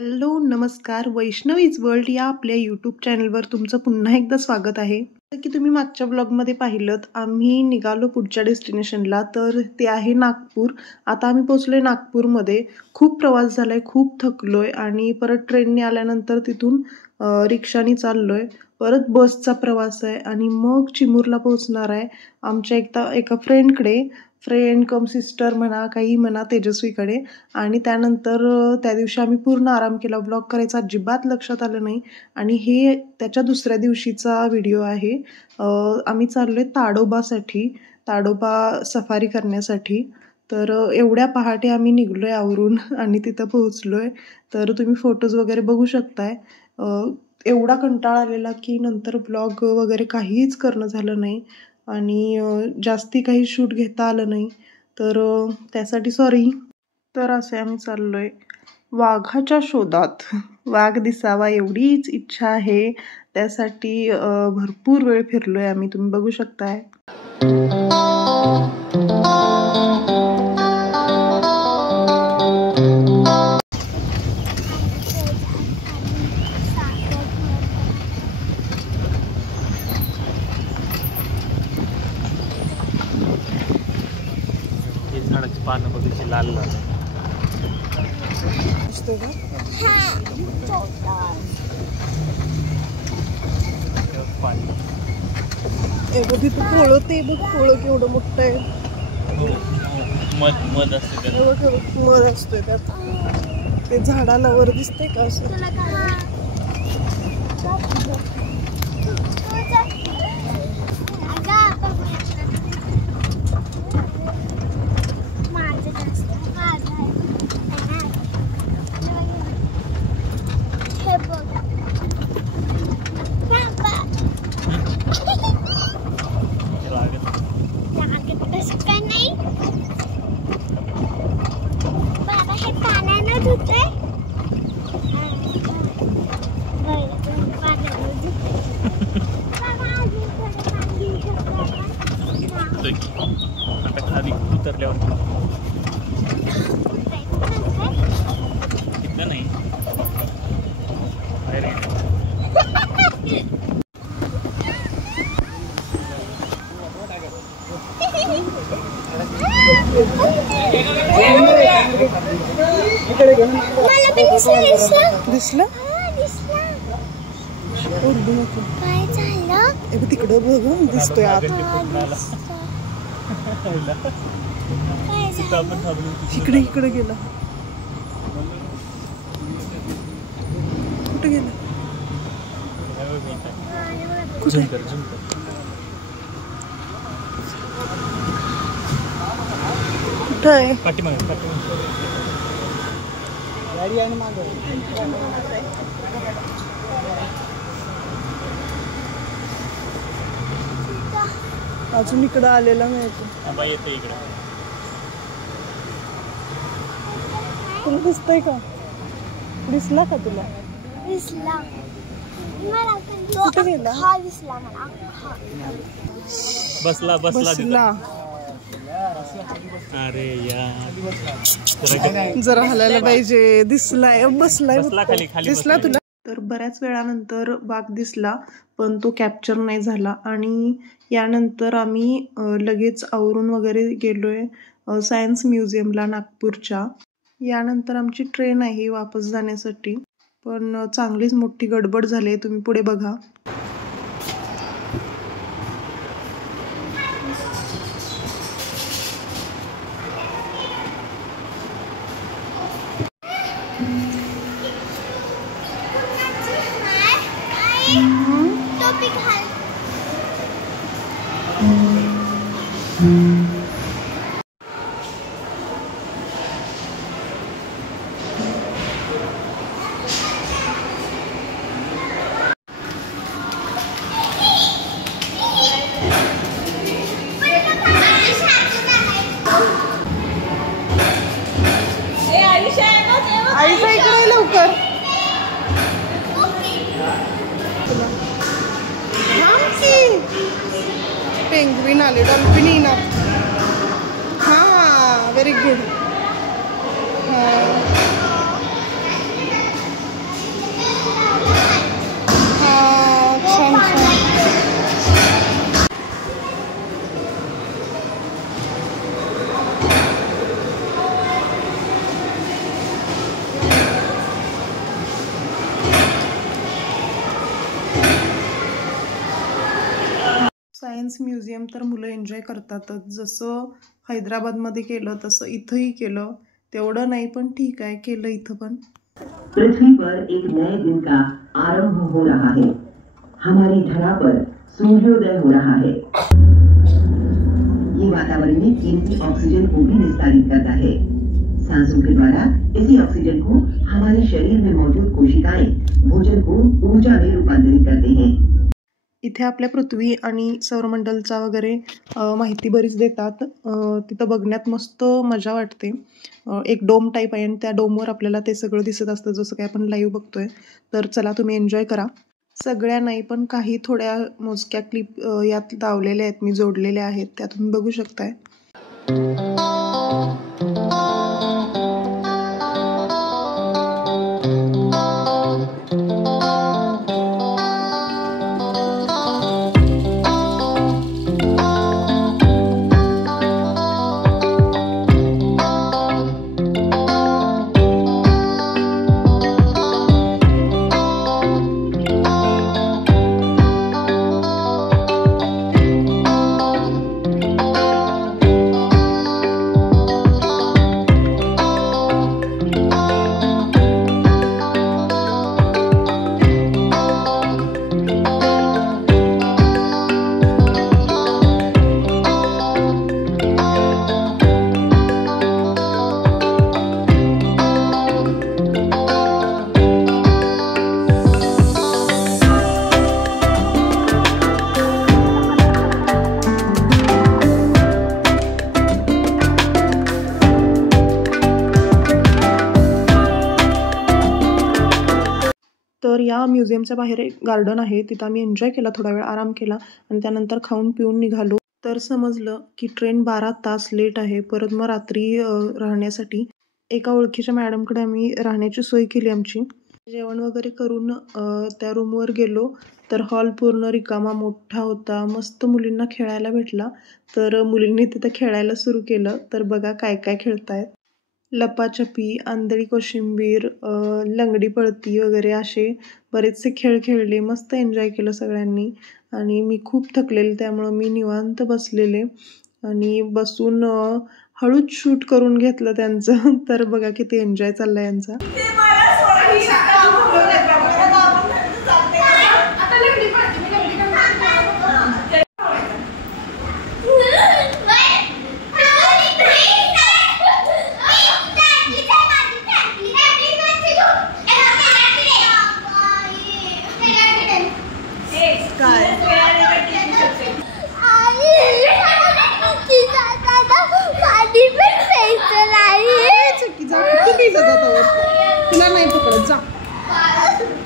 Hello, नमस्कार. Vaishnavis world या आपल्या यूट्यूब चॅनलवर तुमचं पुन्हा एकदा स्वागत आहे. जसं की तुम्ही मागच्या ब्लॉगमध्ये पाहिलंत, आम्ही निघालो पुढच्या डेस्टिनेशनला, तर ते आहे नागपूर. आता आम्ही पोहोचलोय नागपूरमध्ये. खूप प्रवास झालाय, खूप थकलोय आणि परत ट्रेनने आल्यानंतर तिथून रिक्षाने चाललोय. परत बसचा प्रवास आहे आणि मग चिमूरला पोहोचणार आहे आमच्या एका फ्रेंडकडे. फ्रेंड कम सिस्टर म्हणा, काही म्हणा, तेजस्वीकडे. आणि त्यानंतर त्या दिवशी आम्ही पूर्ण आराम केला. व्लॉग करायचं अजिबात लक्षात आलं नाही आणि हे त्याच्या दुसऱ्या दिवशीचा व्हिडिओ आहे. आम्ही चाललोय ताडोबा सफारी करण्यासाठी. तर एवढ्या पहाटे आम्ही निघलोय आवरून आणि तिथं पोहोचलोय. तर तुम्ही फोटोज वगैरे बघू शकताय. एवढा कंटाळा आलेला की नंतर ब्लॉग वगैरे काहीच करणं झालं नाही आणि जास्ती काही शूट घेता आलं नाही. तर त्यासाठी सॉरी. तर असे आम्ही चाललोय वाघाच्या शोधात. वाघ दिसावा एवढीच इच्छा आहे. त्यासाठी भरपूर वेळ फिरलोय आम्ही, तुम्ही बघू शकताय. झाडाची पानं बघायची लाल लाल तिथं पोळं, ते बघ पोळं केवढं मोठं आहे. मध असते, मध असतोय त्यात. ते झाडाला वर दिसतंय का असं. आता खाली उतरल्यावर इथं नाही अरे दिसलं तिकडं बघ, दिसतोय आत. इकडे गेला. कुठे गेला? कुठे आहे? गाडी आहे मागं. अजून इकडं आलेला नाही. येते इकडे. तुला दिसतंय का? दिसला का तुला? दिसला. कुठे गेला? हा दिसला मला. बसला. अरे यार, जरा हलायला पाहिजे. दिसलाय, बसलाय. खाली दिसला तुला? तर बऱ्याच वेळानंतर वाघ दिसला, पण तो कॅप्चर नाही झाला. आणि यानंतर आम्ही लगेच आवरून वगैरे गेलोय सायन्स म्युझियमला नागपूरच्या. यानंतर आमची ट्रेन आहे वापस जाण्यासाठी, पण चांगलीच मोठी गडबड झाली. तुम्ही पुढे बघा. आईसा इकडे लवकर. पेंग्विन आले, डॉल्फिन येणार. हां, व्हेरी गुड. हां सायन्स म्युझियम तर मुलं एन्जॉय करतातच. जसं हैदराबादमध्ये केलं तसं इथंही केलं. तेवढं नाही पण ठीक आहे, केलं इथं पण. पृथ्वी पर एक नए दिन का आरंभ हो रहा है. हमारी धरा पर सूर्योदय हो रहा है. ये वातावरण में कीमती ऑक्सीजन को भी निस्तारित करता है. सांसों के द्वारा इसी ऑक्सीजन को हमारे शरीर में मौजूद कोशिकाएं भोजन को ऊर्जा में रूपांतरित करते हैं. इथे आपल्या पृथ्वी आणि सौरमंडलचा वगैरे माहिती बरीच देतात. तिथं बघण्यात मस्त मजा वाटते. एक डोम टाईप आहे आणि त्या डोमवर आपल्याला ते सगळं दिसत असतं, जसं काय आपण लाईव्ह बघतोय. तर चला तुम्ही एन्जॉय करा. सगळ्या नाही पण काही थोड्या मोजक्या क्लिप यात लावलेल्या आहेत, मी जोडलेल्या आहेत, त्या तुम्ही बघू शकताय. तर या म्युझियमच्या बाहेर एक गार्डन आहे, तिथं आम्ही एन्जॉय केला, थोडा वेळ आराम केला आणि त्यानंतर खाऊन पिऊन निघालो. तर समजलं की ट्रेन 12 तास लेट आहे. परत मग रात्री राहण्यासाठी एका ओळखीच्या मॅडमकडे आम्ही राहण्याची सोय केली आमची. जेवण वगैरे करून त्या रूमवर गेलो तर हॉल पूर्ण रिकामा मोठा होता. मस्त मुलींना खेळायला भेटला. तर मुलींनी तिथं खेळायला सुरू केलं. तर बघा काय काय खेळतायत. लपाछपी, आंधळी कोशिंबीर, लंगडी पळती वगैरे असे बरेचसे खेळ खेळले. मस्त एन्जॉय केलं सगळ्यांनी. आणि मी खूप थकलेले, त्यामुळं मी निवांत बसलेले आणि बसून हळूच शूट करून घेतलं त्यांचं. तर बघा किती एन्जॉय चाललाय यांचा. तुला नाही पकडत, जा.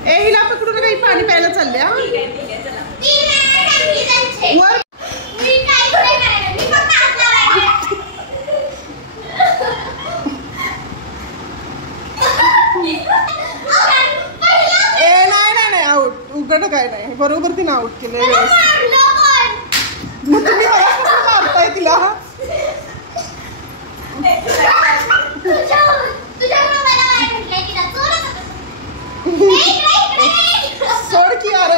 हिला पकडून काही पाणी प्यायला चालल्या वर. नाही आउट, उघड काय नाही, बरोबर तिने आउट केलं. मग तुम्ही मारताय तिला. सोड की यार.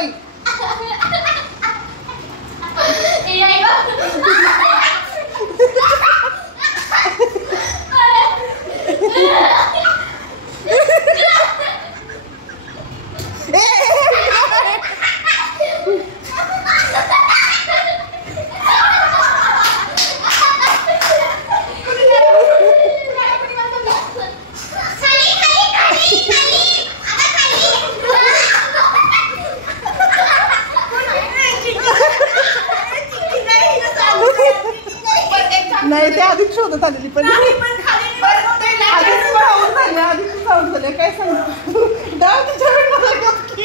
नाही, ते आधीच शोधत आलेली पण आधीच झाले काय सांगतो. डाव तुझ्याकडे मला गपकी.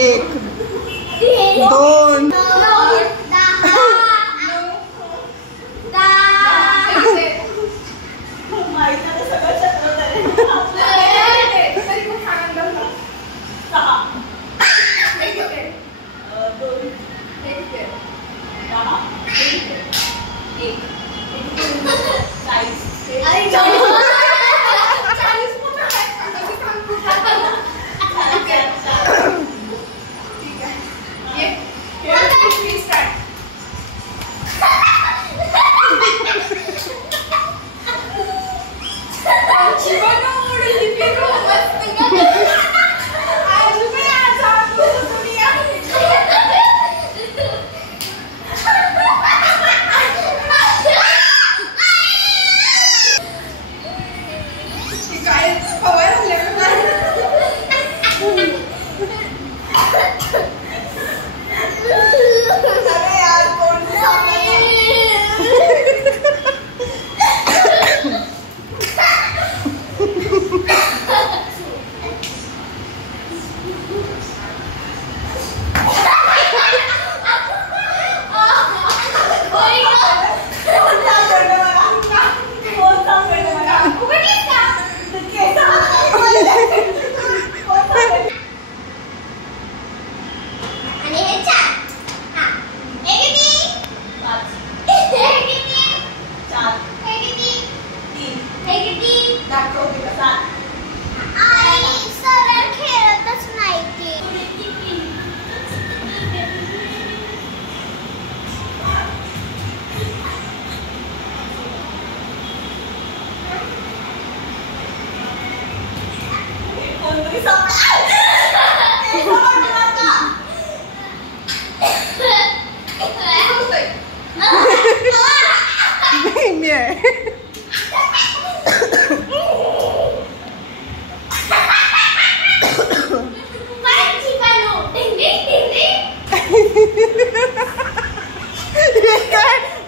एक, दोन,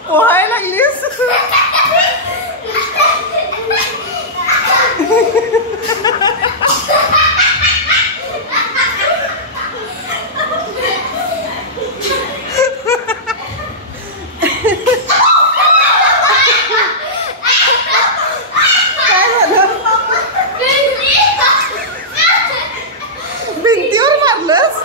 पोहायला लागलीस. भिंतीवर मारलंस.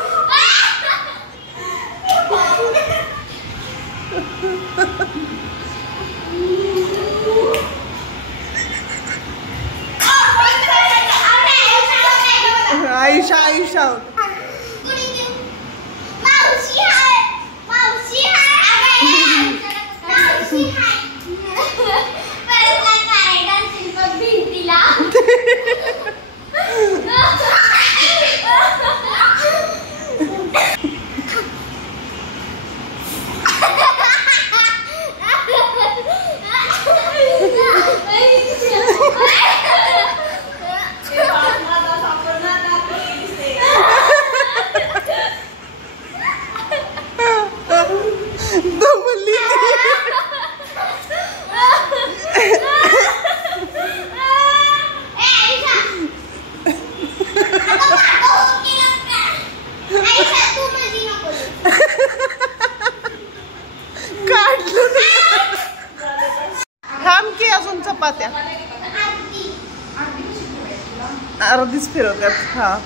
आयुषा आयुषा चपात्या अर्धीच फिरवतात. हा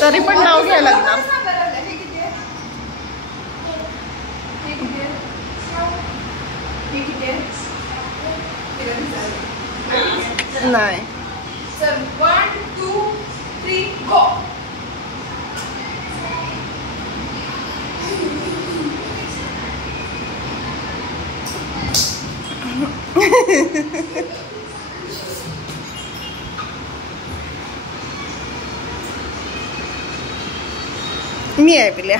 तरी पण नाव घ्यायला लागणार. नाही. चल 1 2 3 गो. मी आहे पिल्या.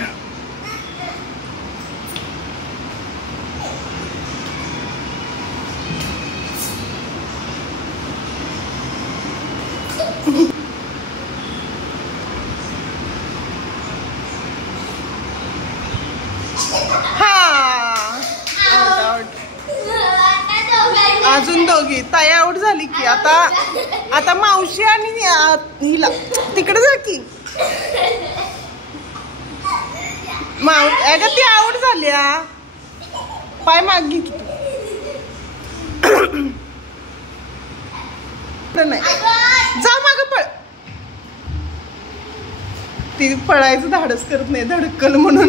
अजून दोघी. ताई आउट झाली की आता. आता मावशी आणि हिला तिकडे जा की. अगं ती आवड झाली पाय माग घे नाही जा माग पळ. ती पळायचं धाडस करत नाही धडकल म्हणून.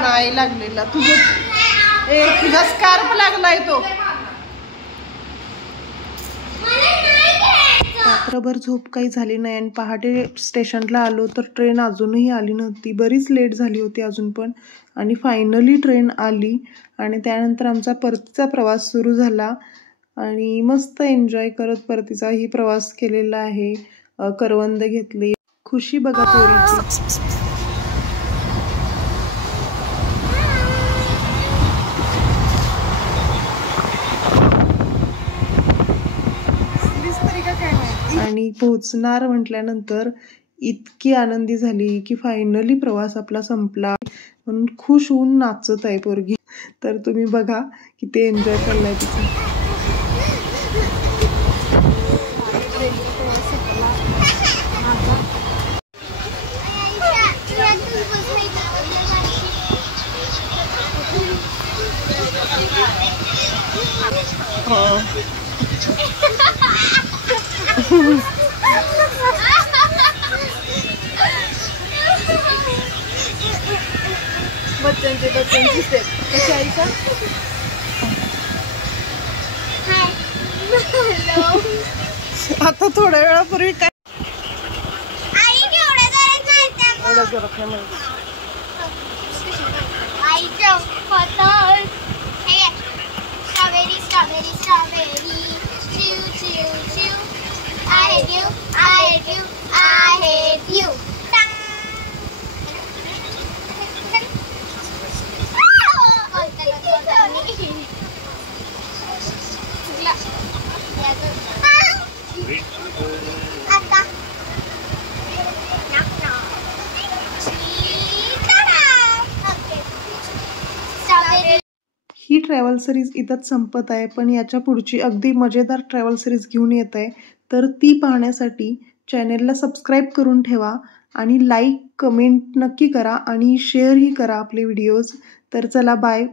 नाही लागलेला तुझा स्कार्फ लागलाय तो. रात्रभर झोप काही झाली नाही आणि पहाटे स्टेशनला आलो तर ट्रेन अजूनही आली नव्हती. बरीच लेट झाली होती अजून पण. आणि फायनली ट्रेन आली आणि त्यानंतर आमचा परतीचा प्रवास सुरू झाला आणि मस्त एन्जॉय करत परतीचा ही प्रवास केलेला आहे. करवंद घेतली. खुशी बघा पोरीची. आणि पोहोचणार म्हटल्यानंतर इतकी आनंदी झाली की फायनली प्रवास आपला संपला म्हणून खुश होऊन नाचत आहे पोरगी. तर तुम्ही बघा किती एन्जॉय करलाय तिचं. बच्चांची स्टेप कशी आहे का? आता थोड्या वेळापूर्वी काय ही ट्रॅव्हल सिरीज इथंच संपत आहे. पण याच्या पुढची अगदी मजेदार ट्रॅव्हल सिरीज घेऊन येत आहे. तर ती पाहण्यासाठी चॅनेलला सबस्क्राईब करून ठेवा आणि लाईक कमेंट नक्की करा आणि शेअरही करा आपले व्हिडिओज. तर चला बाय.